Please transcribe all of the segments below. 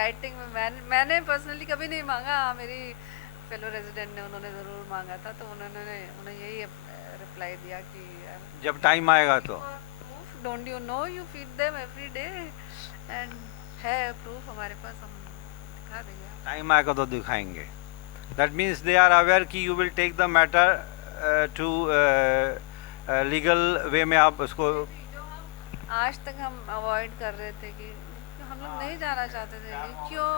Writing में मैंने personally कभी नहीं मांगा। हाँ, मेरी फेलो रेजिडेंट ने, उन्होंने ज़रूर मांगा था, तो उन्हें यही रिप्लाई दिया कि जब टाइम आएगा तो। Proof, don't you know you feed them every day, and है प्रूफ हमारे पास, हम दिखा देंगे आपको। टाइम आएगा तो दिखाएंगे। That means they are aware कि you will take the matter to legal way में आप उसको। जी जी, जो हम आज तक हम अवॉइड कर रहे थे कि हम लोग नहीं जाना चाहते थे कि क्यों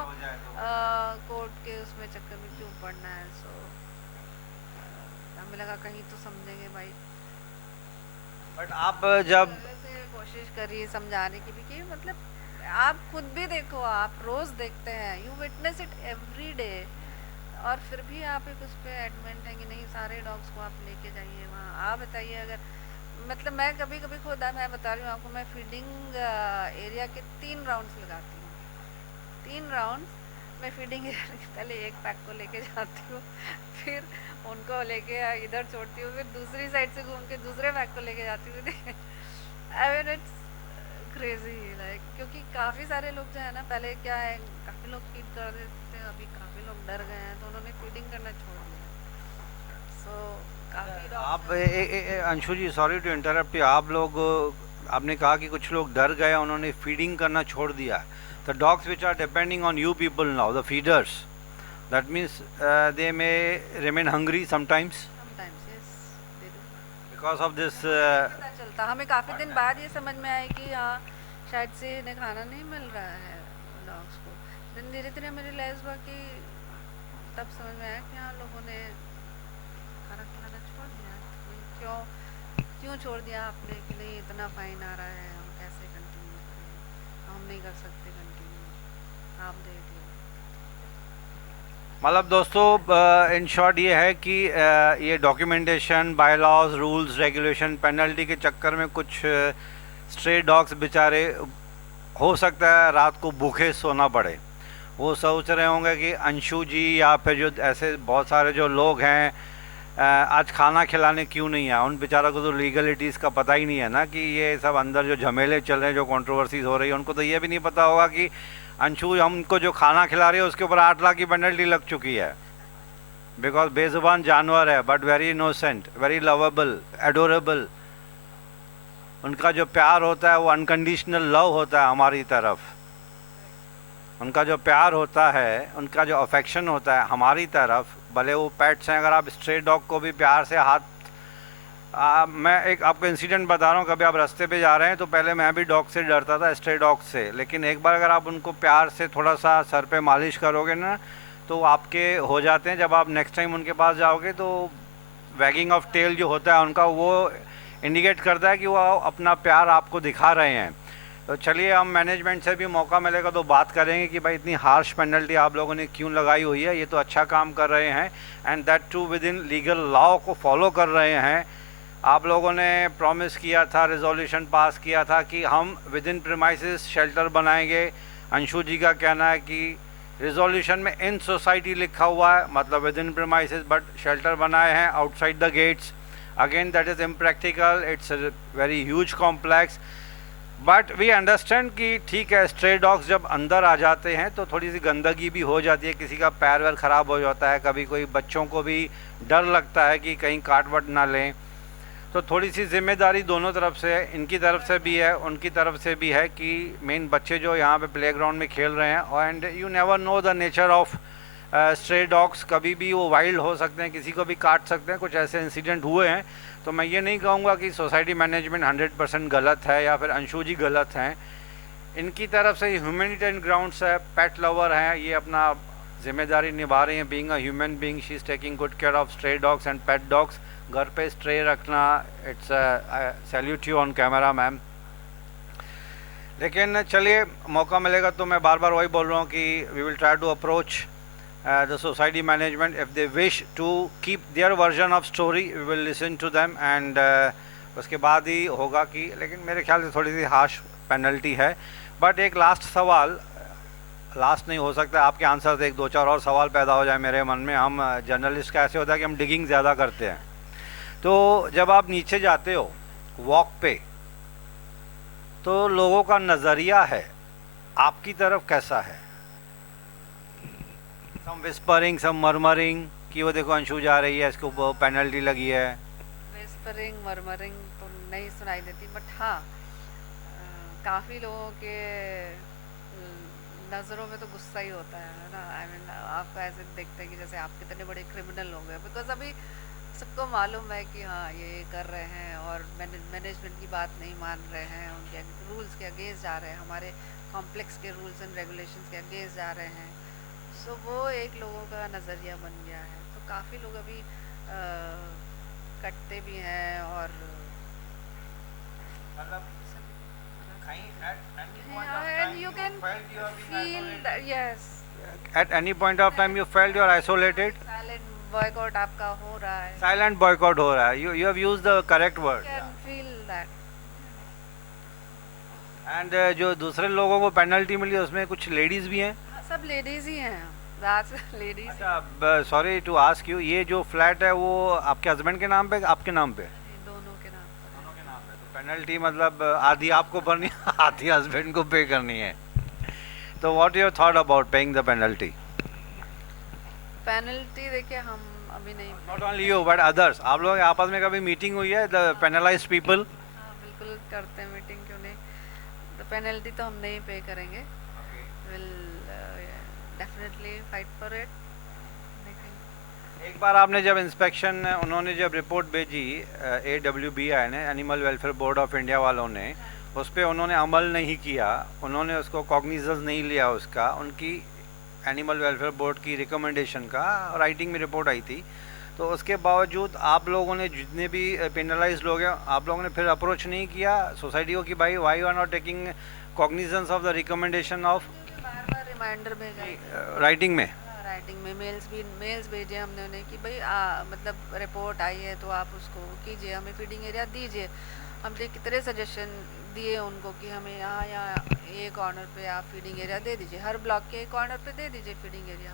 कोर्ट के उसमें चक्कर में क्यों पड़ना है। सो हमें लगा कहीं तो समझेंगे भाई। बट आप जब तरह से कोशिश करी समझाने की भी कि मतलब आप खुद भी देखो, आप रोज देखते हैं, you witness it every day, और फिर भी आप एक उस पर एडमेंट है कि नहीं सारे डॉग्स को आप लेके जाइए वहाँ। आप बताइए, अगर मतलब मैं कभी कभी खुद मैं बता रही हूँ आपको, मैं फीडिंग एरिया के 3 राउंड्स लगाती हूँ। 3 राउंड्स मैं फीडिंग एरिया के पहले एक पैक को लेके जाती हूँ, फिर उनको लेके इधर छोड़ती हूँ, फिर दूसरी साइड से घूम के दूसरे पैक को लेके जाती हूँ। I mean it's crazy like, क्योंकि काफ़ी सारे लोग जो है ना, पहले क्या है, काफ़ी लोग फीड कर देते थे, अभी काफ़ी लोग डर गए हैं तो उन्होंने फीडिंग करना छोड़ दिया। सो काफ़ी डॉग्स आप हैं जो अंशु जी, सॉरी टू इंटरप्ट यू, आप लोग आपने कहा कि कुछ लोग डर गए, उन्होंने फीडिंग करना छोड़ दिया। The dogs which are depending on you people now, the feeders, that means they may remain hungry sometimes sometimes, yes they do. Because of this. हमें नहीं पता चलता, हमें काफ़ी दिन बाद ये समझ में आया कि हाँ शायद से इन्हें खाना नहीं मिल रहा है डॉग्स को। दिन धीरे धीरे मेरी रियलाइज हुआ कि तब समझ में आया कि हाँ लोगों ने खाना खिलाना छोड़ दिया। तो क्यों क्यों छोड़ दिया आपने कि नहीं इतना फाइन आ रहा है, हम कैसे कंटिन्यू करें, हम नहीं कर सकते कंटिन्यू, आप देख लो। मतलब दोस्तों, इन शॉर्ट ये है कि ये documentation, by laws, rules, regulation, penalty के चक्कर में कुछ स्ट्रे डॉग्स बेचारे हो सकता है रात को भूखे सोना पड़े। वो सोच रहे होंगे कि अंशु जी या फिर जो ऐसे बहुत सारे जो लोग हैं आज खाना खिलाने क्यों नहीं आए। उन बेचारों को तो लीगलिटीज़ का पता ही नहीं है ना, कि ये सब अंदर जो झमेले चल रहे हैं, जो कंट्रोवर्सीज हो रही है, उनको तो ये भी नहीं पता होगा कि अंशु हमको जो खाना खिला रही है उसके ऊपर 8 लाख की पेनल्टी लग चुकी है। बिकॉज बेजुबान जानवर है but very innocent, very lovable, adorable. उनका जो प्यार होता है वो अनकंडीशनल लव होता है हमारी तरफ। उनका जो प्यार होता है, उनका जो अफेक्शन होता है हमारी तरफ, भले वो पेट्स हैं। अगर आप स्ट्रे डॉग को भी प्यार से हाथ मैं एक आपको इंसिडेंट बता रहा हूँ। कभी आप रास्ते पे जा रहे हैं तो पहले मैं भी डॉग से डरता था, स्ट्रे डॉग से, लेकिन एक बार अगर आप उनको प्यार से थोड़ा सा सर पे मालिश करोगे ना तो आपके हो जाते हैं। जब आप नेक्स्ट टाइम उनके पास जाओगे तो वैगिंग ऑफ टेल जो होता है उनका, वो इंडिकेट करता है कि वो अपना प्यार आपको दिखा रहे हैं। तो चलिए, हम मैनेजमेंट से भी मौका मिलेगा तो बात करेंगे कि भाई इतनी हार्श पेनल्टी आप लोगों ने क्यों लगाई हुई है। ये तो अच्छा काम कर रहे हैं, and that too within legal law को फॉलो कर रहे हैं। आप लोगों ने प्रॉमिस किया था, रेजोल्यूशन पास किया था कि हम विद इन प्रीमाइसेस शेल्टर बनाएंगे। अंशु जी का कहना है कि रेजोल्यूशन में इन सोसाइटी लिखा हुआ है, मतलब within premises, but shelter बनाए हैं outside the gates. Again that is impractical, it's very huge complex, but we understand कि ठीक है, स्ट्रे डॉग्स जब अंदर आ जाते हैं तो थोड़ी सी गंदगी भी हो जाती है, किसी का पैर वैर ख़राब हो जाता है, कभी कोई बच्चों को भी डर लगता है कि कहीं काट वट ना लें। तो थोड़ी सी जिम्मेदारी दोनों तरफ से है, इनकी तरफ से भी है, उनकी तरफ से भी है कि मेन बच्चे जो यहाँ पे प्लेग्राउंड में खेल रहे हैं, and you never know the nature of stray dogs, कभी भी वो वाइल्ड हो सकते हैं, किसी को भी काट सकते हैं। कुछ ऐसे इंसिडेंट हुए हैं। तो मैं ये नहीं कहूँगा कि सोसाइटी मैनेजमेंट 100% गलत है या फिर अंशु जी गलत हैं। इनकी तरफ से ह्यूमैनिटेरियन ग्राउंड्स है, पेट लवर हैं, ये अपना जिम्मेदारी निभा रही हैं। Being a human being, she is taking good care of stray dogs and pet dogs. घर पे स्ट्रे रखना, it's salute you on camera ma'am. लेकिन चलिए, मौका मिलेगा तो मैं बार बार वही बोल रहा हूँ कि we will try to approach the society management. If they wish to keep their version of story, we will listen to them, and उसके बाद ही होगा कि, लेकिन मेरे ख्याल से थोड़ी सी हार्श पेनल्टी है। बट एक लास्ट सवाल, लास्ट नहीं हो सकता, आपके आंसर से एक दो चार और सवाल पैदा हो जाए मेरे मन में। हम जर्नलिस्ट का ऐसे होता है कि हम डिगिंग ज़्यादा करते हैं। तो जब आप नीचे जाते हो वॉक पे, तो लोगों का नज़रिया है आपकी तरफ कैसा है? सम विस्परिंग सम मरमरिंग कि वो देखो अंशु जा रही है, इसको पेनल्टी लगी है। विस्परिंग मरमरिंग तो नहीं सुनाई देती, बट हाँ काफ़ी लोगों के नज़रों में तो गुस्सा ही होता है ना। आई मीन आपको ऐसे देखते हैं कि जैसे आप कितने बड़े क्रिमिनल हो गए, बिकॉज अभी सबको मालूम है कि हाँ ये कर रहे हैं और मैनेजमेंट की बात नहीं मान रहे हैं, उनके रूल्स के अगेंस्ट जा रहे हैं, हमारे कॉम्प्लेक्स के रूल्स एंड रेगुलेशंस के अगेंस्ट जा रहे हैं। सो वो एक लोगों का नज़रिया बन गया है। तो काफ़ी लोग अभी कटते भी हैं और and you can feel that, yes, At any point of time you felt you are isolated? silent boycott आपका हो रहा है, Silent boycott हो रहा है. You have used the correct word. can feel that. And जो दूसरे लोगों को पेनल्टी मिली उसमें कुछ लेडीज भी हैं. हाँ, सब लेडीज ही हैं, रात लेडीज। अच्छा, सॉरी टू आस्क यू, ये जो फ्लैट है वो आपके हस्बैंड के नाम पे आपके नाम पे? दोनों के नाम पर। दोनों के नाम पे। तो पेनल्टी मतलब आधी आपको भरनी है, आधी हस्बैंड को पे करनी है. तो what your thought about paying the penalty? Penalty देखिए हम अभी नहीं, not only you but others. आप लोग आपस में कभी मीटिंग हुई है द पेनलाइज्ड पीपल? हाँ बिल्कुल करते हैं मीटिंग, क्यों नहीं। तो पेनल्टी तो हम नहीं पे करेंगे, will definitely fight for it. एक बार आपने जब इंस्पेक्शन उन्होंने जब रिपोर्ट भेजी AWBI ने, animal welfare board of India वालों ने, उस पर उन्होंने अमल नहीं किया, उन्होंने उसको कॉग्निजेंस नहीं लिया उसका, उनकी एनिमल वेलफेयर बोर्ड की रिकमेंडेशन का राइटिंग में रिपोर्ट आई थी। तो उसके बावजूद आप लोगों ने जितने भी पेनलाइज लोग हैं आप लोगों ने फिर अप्रोच नहीं किया सोसाइटी को कि भाई why you are not taking cognizance of the recommendation of? बार बार रिमाइंडर भेजा राइटिंग में, राइटिंग में मेल्स भेजे हमने उन्हें कि भाई मतलब रिपोर्ट आई है तो आप उसको कीजिए, हमें फीडिंग एरिया दीजिए। हमने कितने सजेशन दिए उनको कि हमें यहाँ ये कॉर्नर पे आप फीडिंग एरिया दे दीजिए, हर ब्लॉक के कॉर्नर पे दे दीजिए फीडिंग एरिया,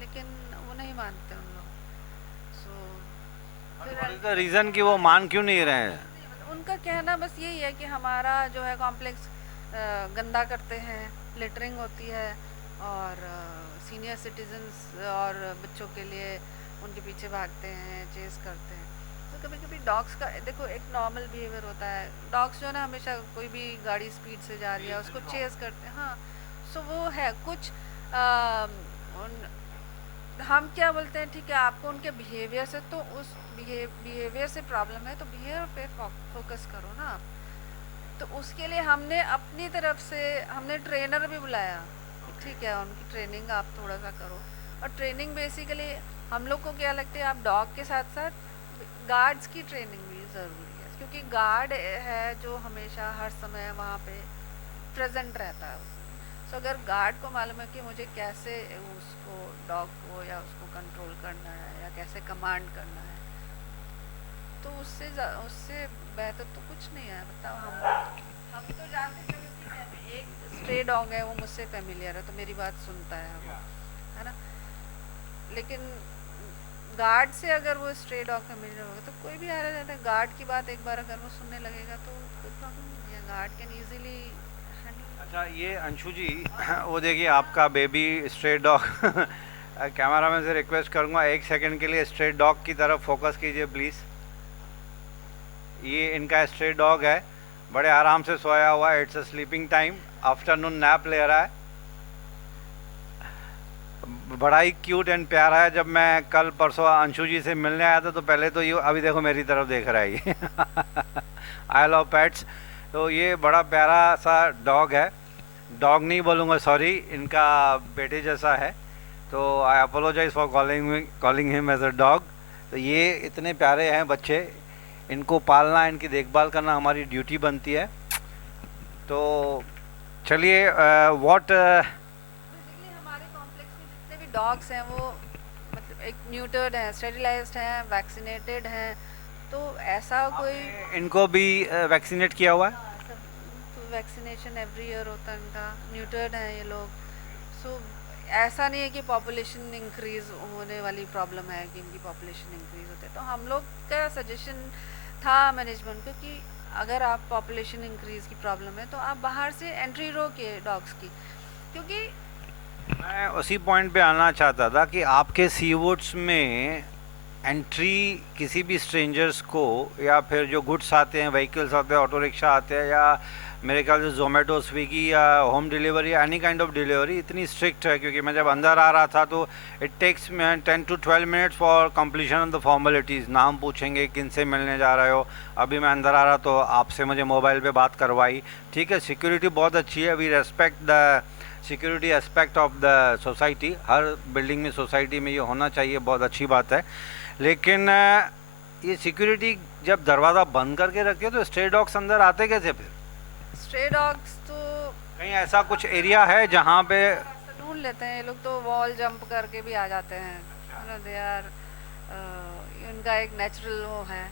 लेकिन वो नहीं मानते उन लोग। सो फिर रीज़न कि वो मान क्यों नहीं रहे हैं? उनका कहना बस यही है कि हमारा जो है कॉम्प्लेक्स गंदा करते हैं, लिटरिंग होती है और सीनियर सिटीजन्स और बच्चों के लिए उनके पीछे भागते हैं, चेस करते हैं। तो कभी कभी डॉग्स का देखो एक नॉर्मल बिहेवियर होता है, डॉग्स जो है ना हमेशा कोई भी गाड़ी स्पीड से जा रही है उसको चेस करते हैं। हाँ सो वो है कुछ हम क्या बोलते हैं, ठीक है आपको उनके बिहेवियर से तो उस बिहेवियर से प्रॉब्लम है तो बिहेवियर पे फोकस करो ना आप। तो उसके लिए हमने अपनी तरफ से हमने ट्रेनर भी बुलाया, ठीक है उनकी ट्रेनिंग आप थोड़ा सा करो। और ट्रेनिंग बेसिकली हम लोग को क्या लगता है, आप डॉग के साथ साथ गार्ड्स की ट्रेनिंग भी ज़रूरी है, क्योंकि गार्ड है जो हमेशा हर समय वहाँ पे प्रेजेंट रहता है। सो अगर गार्ड को मालूम है कि मुझे कैसे उसको डॉग को या उसको कंट्रोल करना है या कैसे कमांड करना है, तो उससे बेहतर तो कुछ नहीं है। मतलब हम तो जानते हैं कि एक स्ट्रे डॉग है वो मुझसे फेमिलियर है तो मेरी बात सुनता है वो, है ना। लेकिन गार्ड से अगर वो स्ट्रे डॉग फेमिलियर होगा तो कोई भी आ रहा है गार्ड की बात एक बार अगर वो सुनने लगेगा तो कोई प्रॉब्लम नहीं है, गार्ड कैन ईजिली हैंडल। अच्छा ये अंशु जी वो देखिए आपका baby stray dog camera man से रिक्वेस्ट करूँगा 1 सेकंड के लिए स्ट्रे डॉग की तरफ फोकस कीजिए प्लीज़। ये इनका स्ट्रे डॉग है, बड़े आराम से सोया हुआ है, it's a sleeping time, afternoon nap ले रहा है, बड़ा ही क्यूट एंड प्यारा है। जब मैं कल परसों अंशु जी से मिलने आया था तो पहले तो ये अभी देखो मेरी तरफ देख रहा है ये आई लव पेट्स। तो ये बड़ा प्यारा सा डॉग है, डॉग नहीं बोलूँगा सॉरी, इनका बेटे जैसा है, तो I apologise for calling him as a dog. तो ये इतने प्यारे हैं बच्चे, इनको पालना इनकी देखभाल करना हमारी ड्यूटी बनती है। तो चलिए व्हाट हमारे कॉम्प्लेक्स में जितने भी डॉग्स हैं वो मतलब एक न्यूटर्ड हैं, स्टेरिलाइज्ड हैं, वैक्सीनेटेड हैं, तो ऐसा कोई इनको भी वैक्सीनेट किया हुआ है? हाँ, सब तो वैक्सीनेशन एवरी ईयर होता है इनका, न्यूटर्ड हैं ये लोग। सो ऐसा नहीं है कि पॉपुलेशन इंक्रीज होने वाली प्रॉब्लम है कि इनकी पॉपुलेशन इंक्रीज होते है। तो हम लोग का सजेशन था मैनेजमेंट को कि अगर आप पॉपुलेशन इंक्रीज की प्रॉब्लम है तो आप बाहर से एंट्री रोकिए डॉग्स की, क्योंकि मैं उसी पॉइंट पे आना चाहता था कि आपके सीवुड्स में एंट्री किसी भी स्ट्रेंजर्स को, या फिर जो गुड्स आते हैं, व्हीकल्स आते हैं, ऑटो रिक्शा आते हैं, या मेरे ख्याल से जोमेटो, स्विगी या home delivery, any kind of delivery इतनी स्ट्रिक्ट है, क्योंकि मैं जब अंदर आ रहा था तो it takes 10 to 12 minutes for completion of the formalities. नाम पूछेंगे, किन से मिलने जा रहे हो। अभी मैं अंदर आ रहा तो आपसे मुझे मोबाइल पे बात करवाई। ठीक है, सिक्योरिटी बहुत अच्छी है, we respect the security aspect of the society. हर बिल्डिंग में, सोसाइटी में ये होना चाहिए, बहुत अच्छी बात है। लेकिन ये सिक्योरिटी जब दरवाज़ा बंद करके रखे तो स्ट्रे डॉग्स अंदर आते कैसे फिर? स्ट्रे डॉग्स तो कहीं ऐसा कुछ एरिया है जहाँ पे रास्ता ढूंढ लेते हैं ये लोग, तो वॉल जंप करके भी आ जाते हैं। दे आर उनका एक नेचुरल वो है।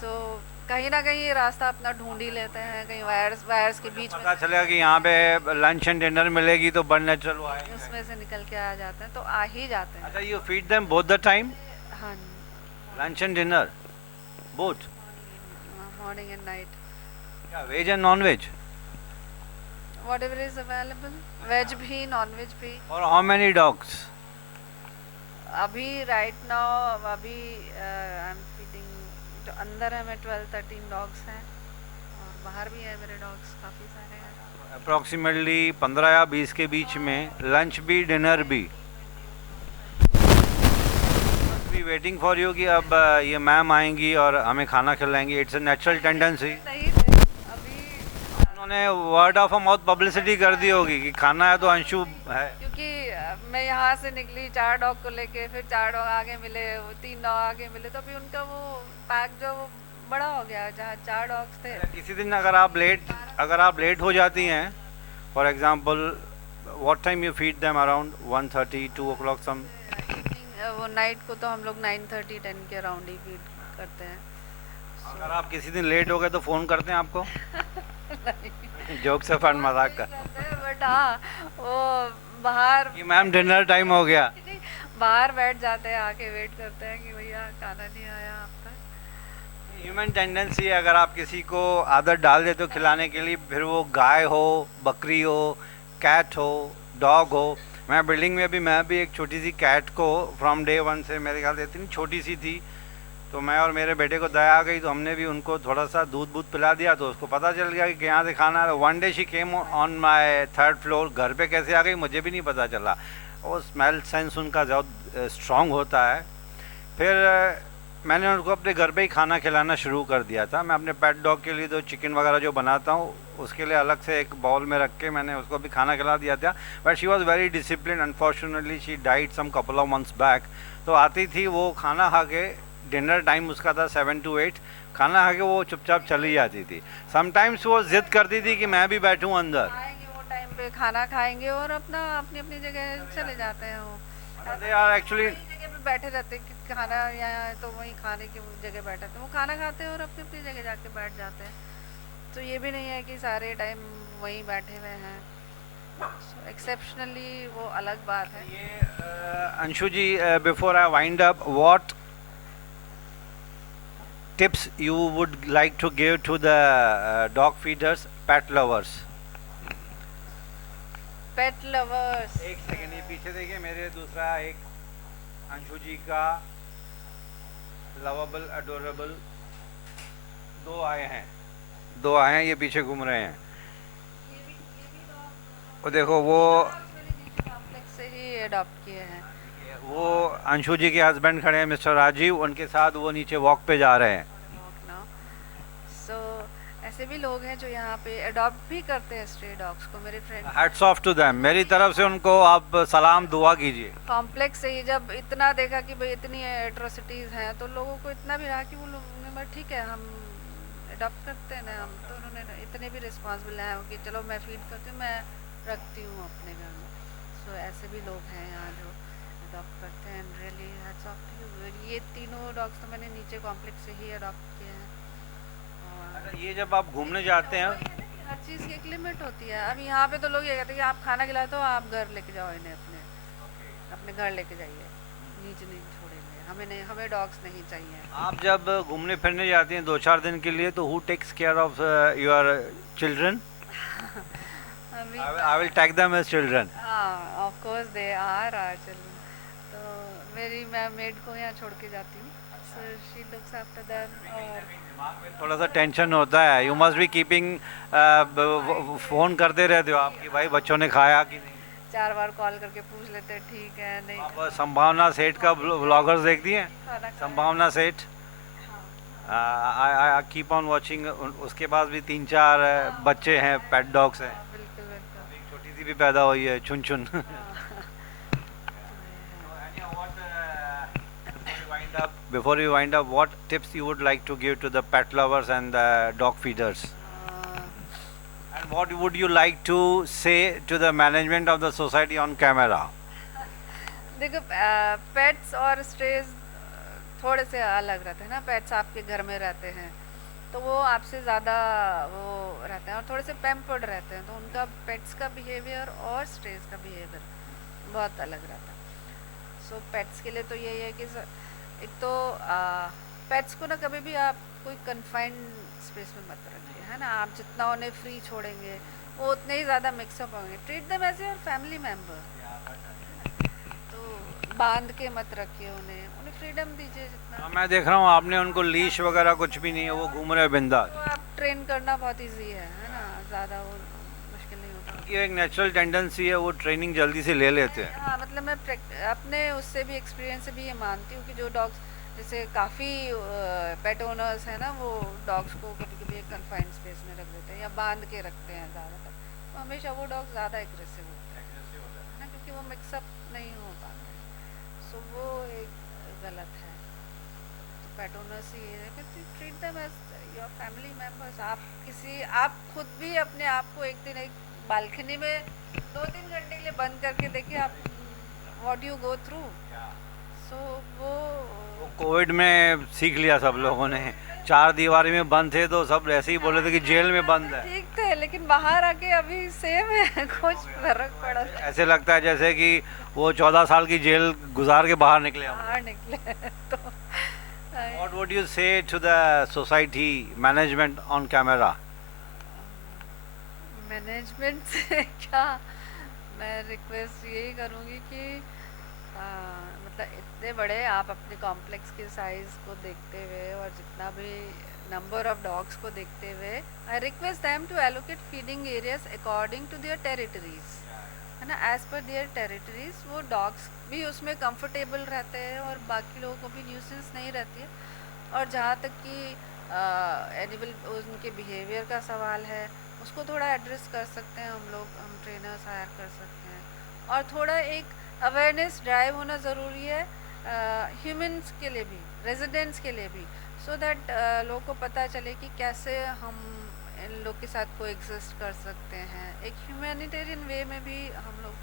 सो कहीं ना कहीं ये रास्ता अपना ढूंढ ही लेते हैं, कहीं वायर्स के बीच में पता चलेगा कि यहाँ पे लंच एंड डिनर मिलेगी तो बन नेचुरल वो आएंगे। उसमें से निकल के आ जाते हैं, तो आ ही जाते हैं। अच्छा, you feed them both the time, हाँ, lunch and dinner both? Morning and night, veg and non veg? Whatever is available, veg भी नॉन वेज भी। और हाउ मेनी डॉग्स? अभी राइट नाउ अभी आई एम फीडिंग, जो अंदर है मैं 12-13 डॉग्स हैं, और बाहर भी है मेरे डॉग्स काफ़ी सारे हैं। अप्रॉक्सीमेटली 15 या 20 के बीच में, लंच भी डिनर भी। बी वेटिंग फॉर यू कि अब ये मैम आएंगी और हमें खाना खिलाएंगी। It's a natural tendency. नहीं थे अभी, उन्होंने वर्ड ऑफ माउथ पब्लिसिटी कर दी होगी कि खाना है तो अंशु है। क्योंकि मैं यहाँ से निकली 4 डॉग को लेके, फिर 4 डॉग आगे मिले, वो 3 डॉग आगे मिले, तो अभी उनका वो पैक जो वो बड़ा हो गया, जहाँ 4 डॉग्स थे। किसी दिन अगर आप लेट हो जाती हैं, for example what time you feed them? Around 1:30 2 o'clock सम? वो नाइट को तो हम लोग 9:30-10 के अराउंड ही फीड करते हैं। अगर आप किसी दिन लेट हो गए तो फ़ोन करते हैं आपको? जोक से फन मजाक का। बट हाँ, वो बाहर कि मैम डिनर टाइम हो गया। बाहर बैठ जाते हैं, आके वेट करते हैं कि भैया खाना नहीं आया आप तक। ह्यूमन टेंडेंसी है, अगर आप किसी को आदत डाल देते हो खिलाने के लिए, फिर वो गाय हो, बकरी हो, कैट हो, डॉग हो। मैं बिल्डिंग में मैं भी एक छोटी सी कैट को फ्रॉम डे 1 से, मेरे ख्याल से इतनी छोटी सी थी, तो मैं और मेरे बेटे को दया आ गई तो हमने भी उनको थोड़ा सा दूध पिला दिया, तो उसको पता चल गया कि यहाँ से खाना है। One day she came on my 3rd floor. घर पे कैसे आ गई मुझे भी नहीं पता चला। वो स्मेल सेंस उनका बहुत स्ट्रॉन्ग होता है। फिर मैंने उनको अपने घर पे ही खाना खिलाना शुरू कर दिया था। मैं अपने पेट डॉग के लिए तो चिकन वगैरह जो बनाता हूँ, उसके लिए अलग से एक बाउल में रख के मैंने उसको भी खाना खिला दिया था। But she was very discipline. Unfortunately she died some couple of months back. तो आती थी वो, खाना खा के, डिनर टाइम उसका था 7 to 8, खाना खा के वो चुपचाप चली जाती थी। समटाइम्स वो जिद करती थी कि मैं भी बैठूं अंदर। आएंगे वो टाइम पे खाना खाएंगे और अपना अपनी अपनी जगह चले जाते हैं। वो दे आर एक्चुअली जगह पे बैठे रहते हैं कि खाना यहाँ है तो वहीं खाने की जगह बैठे थे, वो खाना खाते हैं और अपनी अपनी जगह जाके बैठ जाते हैं। तो ये भी नहीं है कि सारे टाइम वहीं बैठे हुए हैं। एक्सेप्शनली वो अलग बात है। ये Anshu ji, before I wind up, what tips you would like to give to the dog feeders, pet lovers? Pet lovers, एक सेकंड, ये पीछे देखिए, मेरे दूसरा एक अंशु जी का लवेबल अडोरेबल दो आए हैं, ये पीछे घूम रहे हैं। वो देखो, वो कॉम्प्लेक्स से ही अडॉप्ट किए हैं। वो अंशु जी के हस्बैंड खड़े हैं मिस्टर राजीव, उनके साथ वो नीचे वॉक पे जा रहे हैं। सो ऐसे भी लोग हैं जो यहाँ पे अडॉप्ट भी करते हैं स्ट्रे डॉग्स को। मेरे friend, hats off to them, मेरी तरफ से उनको आप सलाम दुआ कीजिए। कॉम्प्लेक्स से ही जब इतना देखा कि भाई इतनी एट्रोसिटीज़ हैं, तो लोगों को इतना भी रहा कि वो लोग ने ठीक है हम अडॉप्ट करते हैं ना, हम तो उन्होंने इतने भी रिस्पॉन्सिबल हैं कि चलो मैं फीड करती हूँ, मैं रखती हूँ अपने घर में। सो ऐसे भी लोग हैं यहाँ जो अडॉप्ट करते हैं। Really hats off to you. ये तीनों डॉग्स तो मैंने नीचे कॉम्प्लेक्स से ही अडॉप्ट किए हैं। और ये जब आप घूमने जाते हैं, हर चीज़ की एक लिमिट होती है। अब यहाँ पे तो लोग ये कहते हैं कि आप खाना खिलाते हो, आप घर लेके जाओ इन्हें, अपने घर लेके जाइए, नीचे नहीं छोड़ेंगे, हमें नहीं, हमें डॉग्स नहीं चाहिए। आप जब घूमने फिरने जाती हैं 2-4 दिन के लिए, तो who takes care of your children? अभी I will tag them as children. हाँ, of course they are our children. तो मेरी मैं मेड को यहाँ छोड़ के जाती हूँ, so she looks after them. और थोड़ा सा टेंशन होता है, you must be keeping, phone करते रहते हो आप कि भाई बच्चों ने खाया कि नहीं। 4 बार कॉल करके पूछ लेते हैं ठीक है नहीं। आप संभावना सेठ का व्लॉगर्स देखती हैं? खाना खाया? संभावना सेठ, आई कीप ऑन वॉचिंग। उसके पास भी 3-4 बच्चे हैं, पेट डॉग्स हैं। हाँ, बिल्कुल बिल्कुल। एक छोटी सी भी पैदा हुई है, चुन चुन। Before you wind up, what tips you would like to give to the pet lovers and the dog feeders? And what would you like to say to the management of the society on camera? देखो, pets और esterase थोड़े से अलग रहते हैं ना। Pets आपके घर में रहते हैं तो वो आपसे ज़्यादा वो रहते हैं और थोड़े से पैम्पर्ड रहते हैं, तो उनका पेट्स का बिहेवियर और स्ट्रेज का बिहेवियर बहुत अलग रहता है। सो पेट्स के लिए तो यही है कि एक तो पेट्स को ना कभी भी आप कोई कन्फाइंड स्पेस में मत रखिए, है ना। आप जितना उन्हें फ्री छोड़ेंगे वो उतने ही ज़्यादा मिक्सअप होंगे। Treat them as your family member. तो बांध के मत रखिए उन्हें फ्रीडम दीजिए जितना। मैं देख रहा हूँ आपने उनको लीश वगैरह कुछ भी नहीं है, वो घूम रहे बिंदास। तो आप ट्रेन करना बहुत इजी है ना, ज़्यादा वो मुश्किल नहीं होता। उनकी एक नेचुरल टेंडेंसी है, वो ट्रेनिंग जल्दी से ले लेते हैं। हाँ, मतलब मैं अपने उससे भी एक्सपीरियंस से भी ये मानती हूँ कि जो डॉग्स जैसे काफ़ी पेट ओनर्स हैं ना, वो डॉग्स को कभी कभी एक कन्फाइंड स्पेस में रख देते हैं या बांध के रखते हैं ज़्यादातर, तो हमेशा वो डॉग ज़्यादा एग्रेसिव होते हैं, है ना, क्योंकि वो मिक्सअप नहीं हो पाते। सो वो एक गलत है। तो पेट ओनर्स ही है कि treat them as your family members. आप खुद भी अपने आप को एक दिन एक बालकनी में 2-3 घंटे के लिए बंद करके देखिए आप व्हाट यू गो थ्रू। सो वो कोविड में सीख लिया सब लोगों ने, 4 दीवारी में बंद थे तो सब ऐसे ही बोले थे कि जेल में बंद है। ठीक थे, लेकिन बाहर आके अभी सेम है, कुछ फर्क पड़ा ऐसे लगता है जैसे कि वो 14 साल की जेल गुजार के बाहर निकले हम। बाहर निकले। तो What would you say to the society management on camera? Management से क्या मैं रिक्वेस्ट यही करूँगी कि मतलब इतने बड़े आप अपने कॉम्प्लेक्स के साइज़ को देखते हुए और जितना भी नंबर ऑफ डॉग्स को देखते हुए, I request them to allocate feeding areas according to their territories, है ना, एज पर देयर टेरिटरीज। वो डॉग्स भी उसमें कंफर्टेबल रहते हैं और बाकी लोगों को भी न्यूसेंस नहीं रहती है। और जहाँ तक कि एनिमल उनके बिहेवियर का सवाल है, उसको थोड़ा एड्रेस कर सकते हैं हम लोग, हम ट्रेनर्स हायर कर सकते हैं। और थोड़ा एक अवेयरनेस ड्राइव होना ज़रूरी है ह्यूमन्स के लिए भी, रेजिडेंट्स के लिए भी, सो दैट लोगों को पता चले कि कैसे हम इन लोग के साथ को एग्जिस्ट कर सकते हैं। एक ह्यूमैनिटेरियन वे में भी हम लोग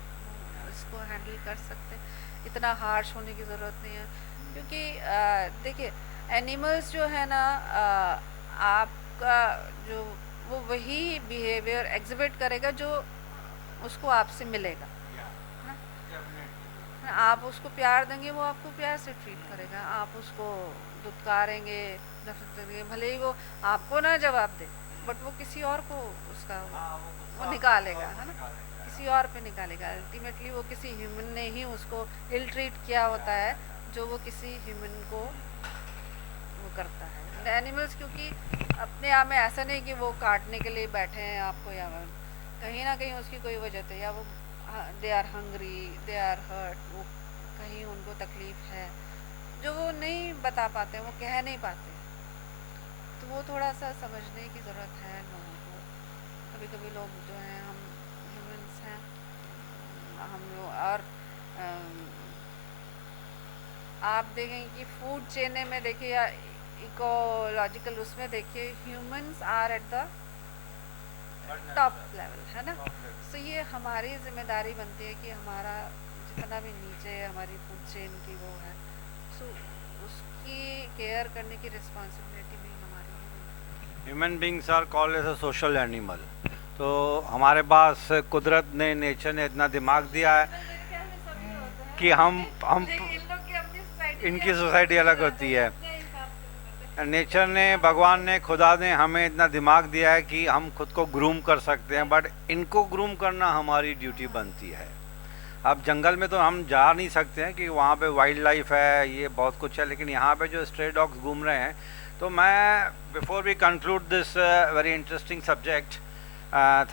इसको हैंडल कर सकते हैं, इतना हार्श होने की ज़रूरत नहीं है। क्योंकि देखिए एनिमल्स जो है ना, आपका जो वो वही बिहेवियर एग्जिबिट करेगा जो उसको आपसे मिलेगा। आप उसको प्यार देंगे वो आपको प्यार से ट्रीट करेगा, आप उसको दुत्कारेंगे, नफरत करेंगे, भले ही वो आपको ना जवाब दे, बट वो किसी और को उसका वो निकालेगा, है ना, किसी और पे निकालेगा। अल्टीमेटली वो किसी ह्यूमन ने ही उसको इल ट्रीट किया होता है जो वो किसी ह्यूमन को वो करता है। एनिमल्स क्योंकि अपने आप में ऐसा नहीं कि वो काटने के लिए बैठे हैं आपको, या कहीं ना कहीं उसकी कोई वजह थी, या वो they are hungry, they are hurt, वो कहीं उनको तकलीफ है जो वो नहीं बता पाते, वो कह नहीं पाते। तो वो थोड़ा सा समझने की ज़रूरत है लोगों को। कभी कभी लोग जो हैं, हम ह्यूमंस हैं, हम लोग, और आप देखेंगे कि फूड चेन में देखिए या इकोलॉजिकल उसमें देखिए, humans are at the top level, है ना। तो ये हमारी जिम्मेदारी बनती है कि हमारा जितना भी नीचे हमारी फूड चेन की वो है, सो उसकी केयर करने की रिस्पॉन्सिबिलिटी भी हमारी है। Human beings are called as a social animal. तो हमारे पास कुदरत ने, नेचर ने इतना दिमाग दिया है कि हम इनकी सोसाइटी अलग होती है। नेचर ने, भगवान ने, खुदा ने हमें इतना दिमाग दिया है कि हम खुद को ग्रूम कर सकते हैं, बट इनको ग्रूम करना हमारी ड्यूटी बनती है। अब जंगल में तो हम जा नहीं सकते हैं कि वहाँ पे वाइल्ड लाइफ है, ये बहुत कुछ है, लेकिन यहाँ पे जो स्ट्रे डॉग्स घूम रहे हैं, तो मैं before we conclude this very interesting subject,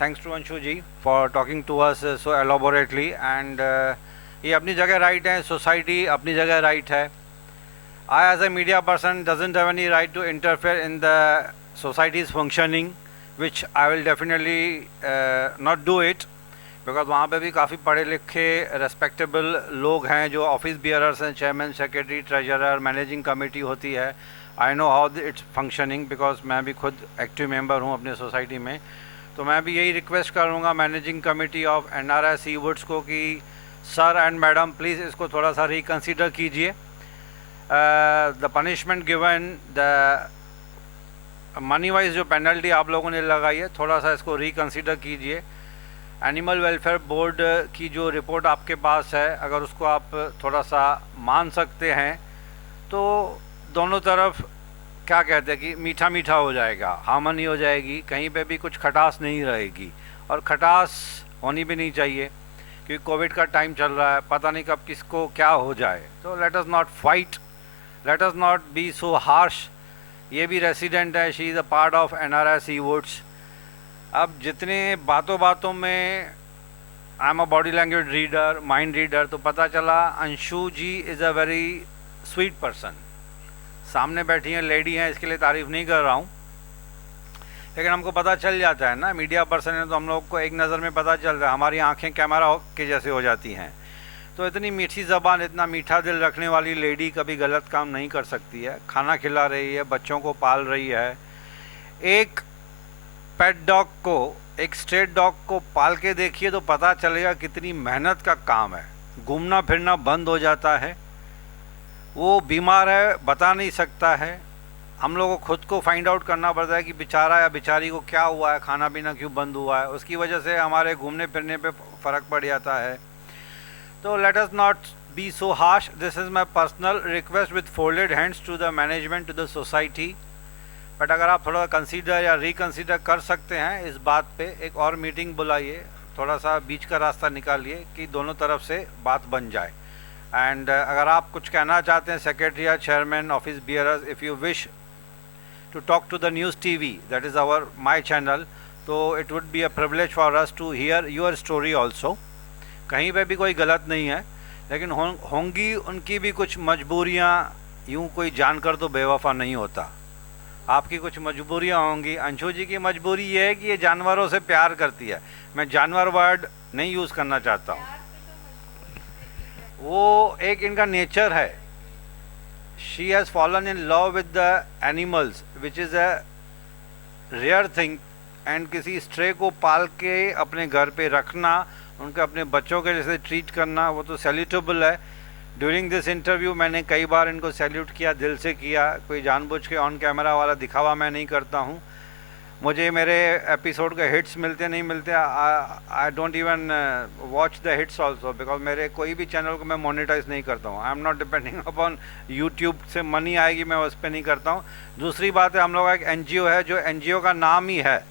thanks to Anshu ji for talking to us so elaborately, and ये अपनी जगह राइट है, सोसाइटी अपनी जगह राइट है। I as a media person doesn't have any right to interfere in the society's functioning, which I will definitely not do it, because वहाँ पे भी काफ़ी पढ़े लिखे रेस्पेक्टेबल लोग हैं जो ऑफिस बियरर्स हैं, chairman, secretary, treasurer, managing committee होती है। I know how it's functioning because मैं भी खुद एक्टिव मेंबर हूँ अपने सोसाइटी में। तो मैं भी यही रिक्वेस्ट करूँगा managing committee of NRI Seawoods को कि सर एंड मैडम प्लीज़ इसको थोड़ा सा रिकन्सिडर कीजिए। The punishment given, the money wise जो पेनल्टी आप लोगों ने लगाई है, थोड़ा सा इसको रिकन्सिडर कीजिए। एनिमल वेलफेयर बोर्ड की जो रिपोर्ट आपके पास है, अगर उसको आप थोड़ा सा मान सकते हैं तो दोनों तरफ क्या कहते हैं कि मीठा मीठा हो जाएगा, हार्मनी हो जाएगी, कहीं पे भी कुछ खटास नहीं रहेगी। और खटास होनी भी नहीं चाहिए क्योंकि कोविड का टाइम चल रहा है, पता नहीं कब किसको क्या हो जाए। तो let us not fight, let us not be so harsh. ये भी रेसिडेंट है, she is a part of NRI Seawoods. अब जितने बातों बातों में I am a body language reader, mind reader, तो पता चला Anshu ji is a very sweet person. सामने बैठी हैं, लेडी हैं, इसके लिए तारीफ़ नहीं कर रहा हूँ, लेकिन हमको पता चल जाता है ना, मीडिया पर्सन है तो हम लोग को एक नज़र में पता चल रहा है, हमारी आंखें कैमरा के जैसे हो जाती हैं। तो इतनी मीठी ज़बान, इतना मीठा दिल रखने वाली लेडी कभी गलत काम नहीं कर सकती है। खाना खिला रही है, बच्चों को पाल रही है। एक पेट डॉग को, एक स्ट्रेट डॉग को पाल के देखिए तो पता चलेगा कितनी मेहनत का काम है। घूमना फिरना बंद हो जाता है, वो बीमार है बता नहीं सकता है, हम लोगों को खुद को फाइंड आउट करना पड़ता है कि बेचारा या बेचारी को क्या हुआ है, खाना पीना क्यों बंद हुआ है, उसकी वजह से हमारे घूमने फिरने पे फ़र्क पड़ जाता है। तो let us not be so harsh. This is my personal request with folded hands to the management, to the society. But अगर आप थोड़ा कंसीडर या रिकन्सिडर कर सकते हैं इस बात पे, एक और मीटिंग बुलाइए, थोड़ा सा बीच का रास्ता निकालिए कि दोनों तरफ से बात बन जाए। एंड अगर आप कुछ कहना चाहते हैं, सेक्रेटरी या chairman, office bearers, if you wish to talk to the news TV, that is my channel, तो it would be a privilege for us to hear your story also। कहीं पे भी कोई गलत नहीं है, लेकिन होंगी उनकी भी कुछ मजबूरियाँ, यूँ कोई जानकर तो बेवफा नहीं होता। आपकी कुछ मजबूरियाँ होंगी। अंशु जी की मजबूरी ये है कि ये जानवरों से प्यार करती है। मैं जानवर वर्ड नहीं यूज़ करना चाहता हूँ, वो एक इनका नेचर है। She has fallen in love with the animals, which is a rare thing, and किसी स्ट्रे को पाल के अपने घर पे रखना, उनके अपने बच्चों के जैसे ट्रीट करना, वो तो सैल्यूटेबल है। ड्यूरिंग दिस इंटरव्यू मैंने कई बार इनको सैल्यूट किया, दिल से किया। कोई जानबूझ के ऑन कैमरा वाला दिखावा मैं नहीं करता हूँ। मुझे मेरे एपिसोड के हिट्स मिलते नहीं मिलते, I don't even watch the hits also, because मेरे कोई भी चैनल को मैं मोनेटाइज नहीं करता हूँ। I am not depending upon YouTube से मनी आएगी मैं उस पर नहीं करता हूँ। दूसरी बात है, हम लोग का एक NGO है, जो NGO का नाम ही है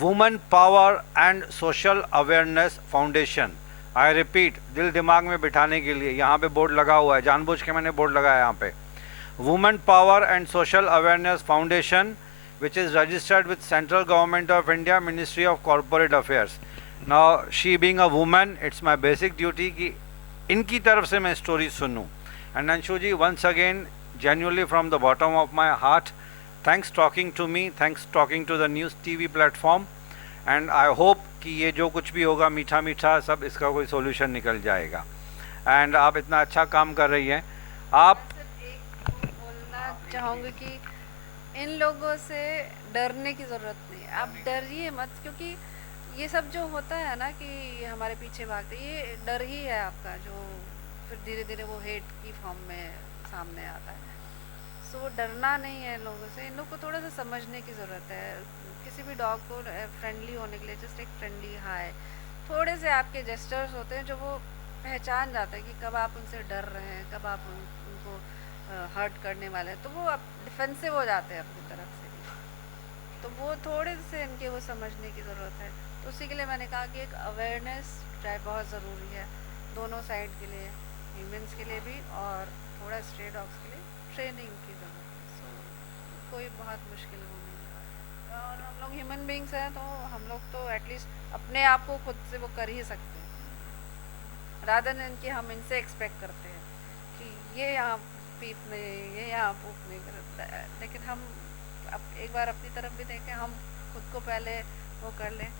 women power and social awareness foundation. I repeat, दिल दिमाग में बिठाने के लिए यहाँ पे बोर्ड लगा हुआ है, जानबूझ के मैंने बोर्ड लगाया यहाँ पे, women power and social awareness foundation, which is registered with Central Government of India, Ministry of Corporate Affairs. Now, she being a woman, it's my basic duty कि इनकी तरफ से मैं स्टोरी सुनूं। And Anshu ji, once again, genuinely from the bottom of my heart, thanks talking to me, thanks talking to the News TV platform, and I hope कि ये जो कुछ भी होगा मीठा मीठा सब इसका कोई सोल्यूशन निकल जाएगा। And आप इतना अच्छा काम कर रही हैं। आप एक बोलना चाहूँगी कि इन लोगों से डरने की ज़रूरत नहीं, आप डरिए मत, क्योंकि ये सब जो होता है ना कि हमारे पीछे भागते, ये डर ही है आपका, जो फिर धीरे धीरे वो हेट की फॉर्म में सामने आता है। सो वो डरना नहीं है लोगों से, इन लोग को थोड़ा सा समझने की ज़रूरत है। किसी भी डॉग को फ्रेंडली होने के लिए जस्ट एक फ्रेंडली हाय, थोड़े से आपके जेस्चर्स होते हैं जो वो पहचान जाता है कि कब आप उनसे डर रहे हैं, कब आप उनको हर्ट करने वाले हैं, तो वो अब डिफेंसिव हो जाते हैं अपनी तरफ से भी। तो वो थोड़े से इनके वो समझने की ज़रूरत है। तो उसी के लिए मैंने कहा कि एक अवेयरनेस ड्राइव बहुत ज़रूरी है दोनों साइड के लिए, ह्यूमंस के लिए भी और थोड़ा स्ट्रे डॉग्स के लिए ट्रेनिंग की ज़रूरत है। सो कोई बहुत मुश्किल वो नहीं है, और हम लोग ह्यूमन बींग्स हैं तो हम लोग तो एटलीस्ट अपने आप को खुद से वो कर ही सकते हैं, रादर देन कि हम इनसे एक्सपेक्ट करते हैं कि ये यहाँ पीपने, ये यहाँ पूपने कर। लेकिन हम अब एक बार अपनी तरफ भी देखें, हम खुद को पहले वो कर लें,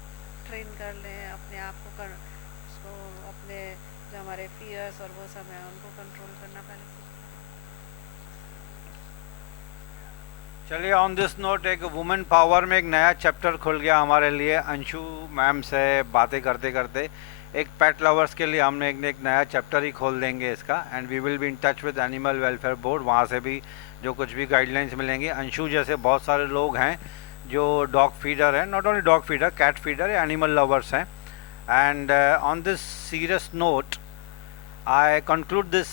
ट्रेन कर लें अपने आप को, कर उसको अपने जो हमारे फियर्स और वो सब हैं उनको कंट्रोल करना पहले सीखें। चलिए, ऑन दिस नोट एक वुमेन पावर में एक नया चैप्टर खुल गया हमारे लिए। अंशु मैम से बातें करते करते एक पेट लवर्स के लिए हमने एक नया चैप्टर ही खोल देंगे इसका, and we will be in touch with animal welfare board. वहाँ से भी जो कुछ भी गाइडलाइंस मिलेंगे, अंशु जैसे बहुत सारे लोग हैं जो डॉग फीडर हैं, not only dog feeder, cat feeder या एनिमल लवर्स हैं। And on this serious note I conclude this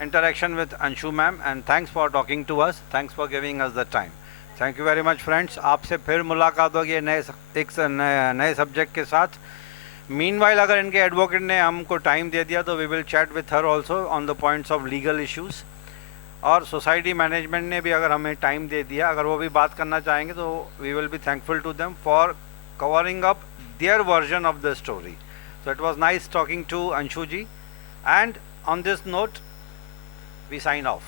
interaction with Anshu ma'am, and thanks for talking to us. Thanks for giving us the time. Thank you very much friends. आपसे फिर मुलाकात होगी एक नए subject के साथ। Meanwhile अगर इनके एडवोकेट ने हमको टाइम दे दिया तो we will chat with her also on the points of legal issues, और सोसाइटी मैनेजमेंट ने भी अगर हमें टाइम दे दिया, अगर वो भी बात करना चाहेंगे तो we will be thankful to them for covering up their version of the story. So it was nice talking to Anshu ji, and on this note we sign off.